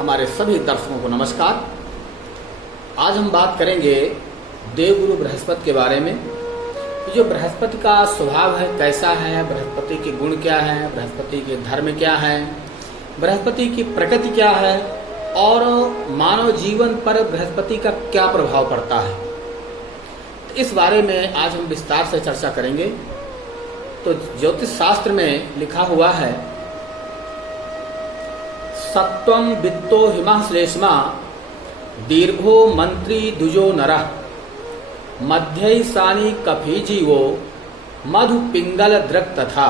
हमारे सभी दर्शकों को नमस्कार। आज हम बात करेंगे देवगुरु बृहस्पति के बारे में। जो बृहस्पति का स्वभाव है कैसा है, बृहस्पति के गुण क्या हैं, बृहस्पति के धर्म क्या हैं, बृहस्पति की प्रकृति क्या है और मानव जीवन पर बृहस्पति का क्या प्रभाव पड़ता है, तो इस बारे में आज हम विस्तार से चर्चा करेंगे। तो ज्योतिष शास्त्र में लिखा हुआ है, सत्वं वित्तो हिमः श्लेष्मा दीर्घो मंत्री दुजो नरः मध्यैसानी कफी जीवो मधु पिंगल दृक् तथा।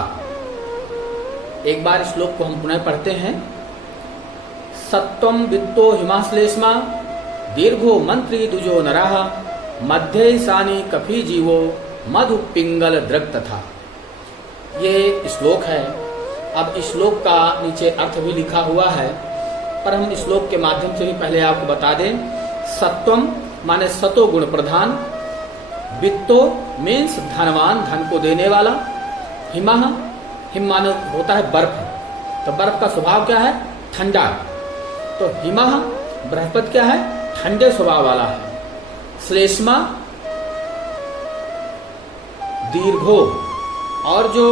एक बार श्लोक को हम पुनः पढ़ते हैं। सत्वं वित्तो हिमः श्लेष्मा दीर्घो मंत्री दुजो नरः मध्यैसानी कफी जीवो मधु पिंगल दृक् तथा। ये श्लोक है। अब इस श्लोक का नीचे अर्थ भी लिखा हुआ है, पर हम इस श्लोक के माध्यम से भी पहले आपको बता दें। सत्वम माने सतो गुण प्रधान, वित्तो मीन्स धनवान, धन को देने वाला, हिमः हिम माने होता है बर्फ, तो बर्फ का स्वभाव क्या है, ठंडा। तो हिमः बृहस्पति क्या है, ठंडे स्वभाव वाला है। श्लेष्मा दीर्घो, और जो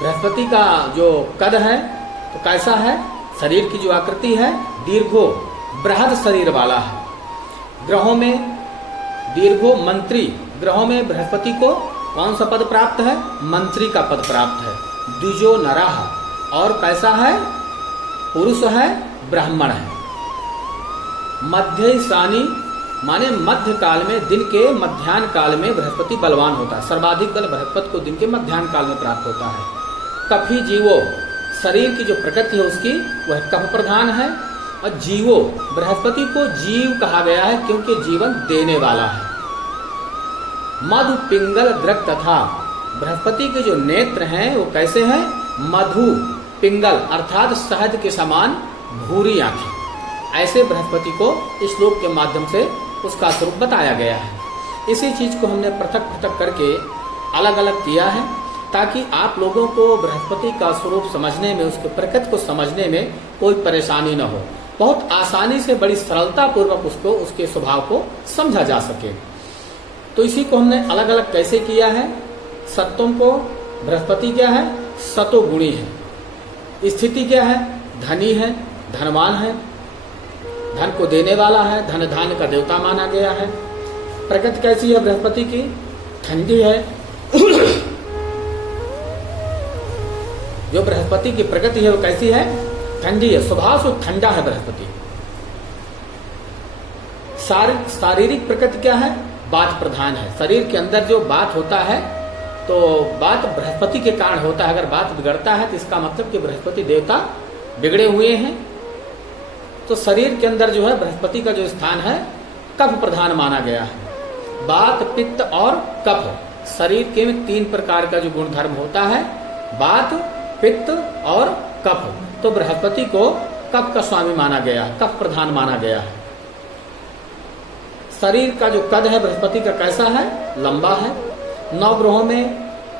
बृहस्पति का जो कद है तो कैसा है, शरीर की जो आकृति है दीर्घो, बृहद शरीर वाला है। ग्रहों में दीर्घो मंत्री, ग्रहों में बृहस्पति को कौन सा पद प्राप्त है, मंत्री का पद प्राप्त है। द्विजो नरः, और कैसा है, पुरुष है, ब्राह्मण है। मध्यैसानी माने मध्य काल में, दिन के मध्याह्न काल में बृहस्पति बलवान होता है। सर्वाधिक बल बृहस्पति को दिन के मध्याह्न काल में प्राप्त होता है। कफी जीवो, शरीर की जो प्रकृति है उसकी वह कफ प्रधान है। और जीवो, बृहस्पति को जीव कहा गया है क्योंकि जीवन देने वाला है। मधु पिंगल दृक् तथा, बृहस्पति के जो नेत्र हैं वो कैसे हैं, मधु पिंगल अर्थात शहद के समान भूरी आंखें। ऐसे बृहस्पति को इस श्लोक के माध्यम से उसका स्वरूप बताया गया है। इसी चीज को हमने पृथक पृथक करके अलग अलग किया है ताकि आप लोगों को बृहस्पति का स्वरूप समझने में, उसके प्रकृति को समझने में कोई परेशानी न हो। बहुत आसानी से, बड़ी सरलता पूर्वक उसको, उसके स्वभाव को समझा जा सके। तो इसी को हमने अलग अलग कैसे किया है। सत्वों को बृहस्पति क्या है, सतोगुणी है। स्थिति क्या है, धनी है, धनवान है, धन को देने वाला है, धन धान्य का देवता माना गया है। प्रकृति कैसी है बृहस्पति की, ठंडी है। जो बृहस्पति की प्रकृति है वो कैसी है, ठंडी है, स्वभाव से ठंडा है बृहस्पति। शारीरिक प्रकृति क्या है, बात प्रधान है। शरीर के अंदर जो बात होता है तो बात बृहस्पति के कारण होता है। अगर बात बिगड़ता है तो इसका मतलब कि बृहस्पति देवता बिगड़े हुए हैं। तो शरीर के अंदर जो है बृहस्पति का जो स्थान है कफ प्रधान माना गया है। बात, पित्त और कफ, शरीर के में 3 प्रकार का जो गुणधर्म होता है, बात, पित्त और कफ। तो बृहस्पति को कफ का स्वामी माना गया है, कफ प्रधान माना गया है। शरीर का जो कद है बृहस्पति का कैसा है, लंबा है। 9 ग्रहों में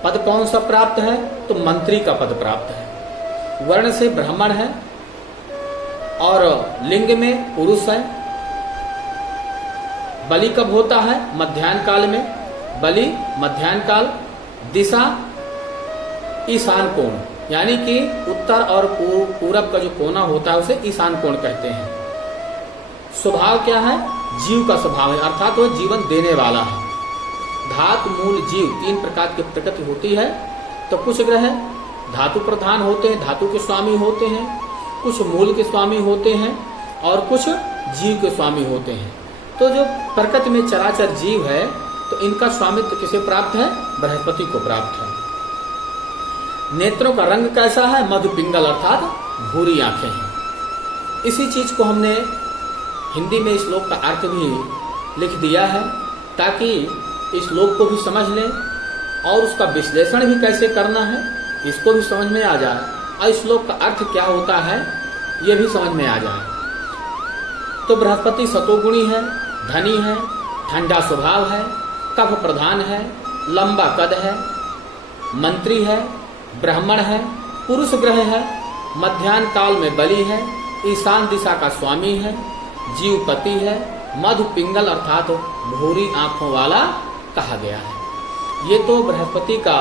पद कौन सा प्राप्त है, तो मंत्री का पद प्राप्त है। वर्ण से ब्राह्मण है और लिंग में पुरुष है। बलि कब होता है, मध्याह्न काल में, बलि मध्याह्न काल। दिशा ईशान कोण, यानी कि उत्तर और पूरब का जो कोना होता है उसे ईशान कोण कहते हैं। स्वभाव क्या है, जीव का स्वभाव है, अर्थात वो जीवन देने वाला है। धातु मूल जीव, 3 प्रकार की प्रकृति होती है। तो कुछ ग्रह धातु प्रधान होते हैं, धातु के स्वामी होते हैं, कुछ मूल के स्वामी होते हैं और कुछ जीव के स्वामी होते हैं। तो जो प्रकृति में चराचर जीव है तो इनका स्वामित्व किसे प्राप्त है, बृहस्पति को प्राप्त है। नेत्रों का रंग कैसा है, मधु पिंगल अर्थात भूरी आंखें हैं। इसी चीज को हमने हिंदी में इस श्लोक का अर्थ भी लिख दिया है ताकि इस श्लोक को भी समझ लें और उसका विश्लेषण भी कैसे करना है इसको भी समझ में आ जाए, और इस श्लोक का अर्थ क्या होता है ये भी समझ में आ जाए। तो बृहस्पति सतोगुणी है, धनी है, ठंडा स्वभाव है, कफ प्रधान है, लंबा कद है, मंत्री है, ब्राह्मण है, पुरुष ग्रह है मध्याह्न काल में बलि है, ईशान दिशा का स्वामी है, जीवपति है, मधु पिंगल अर्थात भूरी आंखों वाला कहा गया है। ये तो बृहस्पति का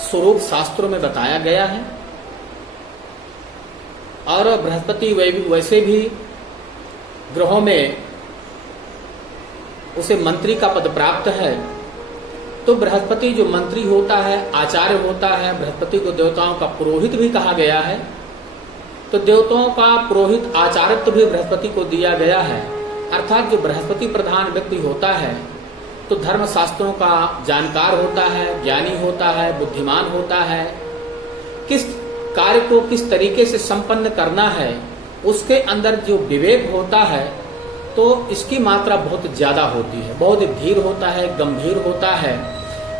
स्वरूप शास्त्रों में बताया गया है। और बृहस्पति वैसे भी ग्रहों में उसे मंत्री का पद प्राप्त है। तो बृहस्पति जो मंत्री होता है, आचार्य होता है, बृहस्पति को देवताओं का पुरोहित भी कहा गया है। तो देवताओं का पुरोहित आचार्यत्व भी बृहस्पति को दिया गया है। अर्थात जो बृहस्पति प्रधान व्यक्ति होता है तो धर्म शास्त्रों का जानकार होता है, ज्ञानी होता है, बुद्धिमान होता है। किस कार्य को किस तरीके से संपन्न करना है उसके अंदर जो विवेक होता है तो इसकी मात्रा बहुत ज्यादा होती है, बहुत धीर होता है, गंभीर होता है।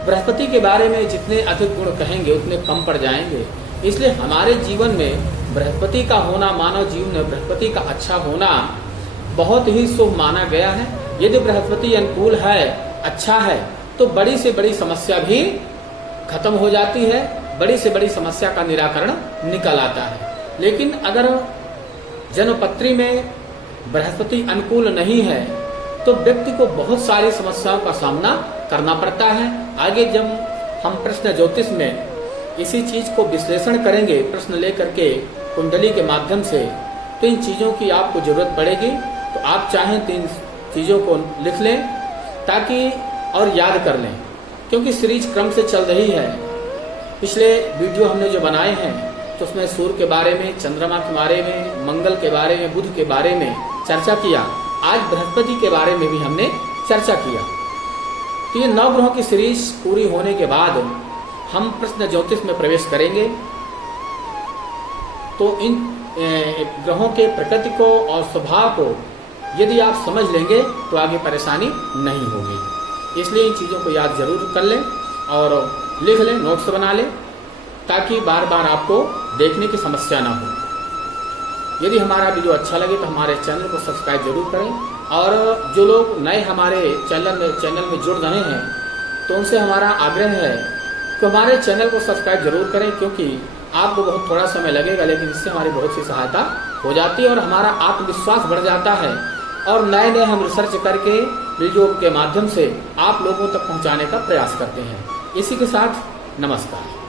बृहस्पति के बारे में जितने अधिक गुण कहेंगे उतने कम पड़ जाएंगे। इसलिए हमारे जीवन में बृहस्पति का होना, मानव जीवन में बृहस्पति का अच्छा होना बहुत ही शुभ माना गया है। यदि बृहस्पति अनुकूल है, अच्छा है, तो बड़ी से बड़ी समस्या भी खत्म हो जाती है, बड़ी से बड़ी समस्या का निराकरण निकल आता है। लेकिन अगर जन्मपत्री में बृहस्पति अनुकूल नहीं है तो व्यक्ति को बहुत सारी समस्याओं का सामना करना पड़ता है। आगे जब हम प्रश्न ज्योतिष में इसी चीज को विश्लेषण करेंगे, प्रश्न लेकर के कुंडली के माध्यम से, तो इन चीजों की आपको जरूरत पड़ेगी। तो आप चाहें तो इन चीजों को लिख लें ताकि और याद कर लें, क्योंकि सीरीज क्रम से चल रही है। पिछले वीडियो हमने जो बनाए हैं तो उसमें सूर्य के बारे में, चंद्रमा के बारे में, मंगल के बारे में, बुध के बारे में चर्चा किया। आज बृहस्पति के बारे में भी हमने चर्चा किया। तो ये 9 ग्रहों की सीरीज पूरी होने के बाद हम प्रश्न ज्योतिष में प्रवेश करेंगे। तो इन ग्रहों के प्रकृति को और स्वभाव को यदि आप समझ लेंगे तो आगे परेशानी नहीं होगी। इसलिए इन चीजों को याद जरूर कर लें और लिख लें, नोट्स बना लें, ताकि बार बार आपको देखने की समस्या ना हो। यदि हमारा वीडियो अच्छा लगे तो हमारे चैनल को सब्सक्राइब जरूर करें। और जो लोग नए हमारे चैनल में जुड़ रहे हैं तो उनसे हमारा आग्रह है कि हमारे चैनल को सब्सक्राइब जरूर करें, क्योंकि आपको बहुत थोड़ा समय लगेगा लेकिन इससे हमारी बहुत सी सहायता हो जाती है और हमारा आत्मविश्वास बढ़ जाता है। और नए नए हम रिसर्च करके वीडियो के माध्यम से आप लोगों तक पहुंचाने का प्रयास करते हैं। इसी के साथ नमस्कार।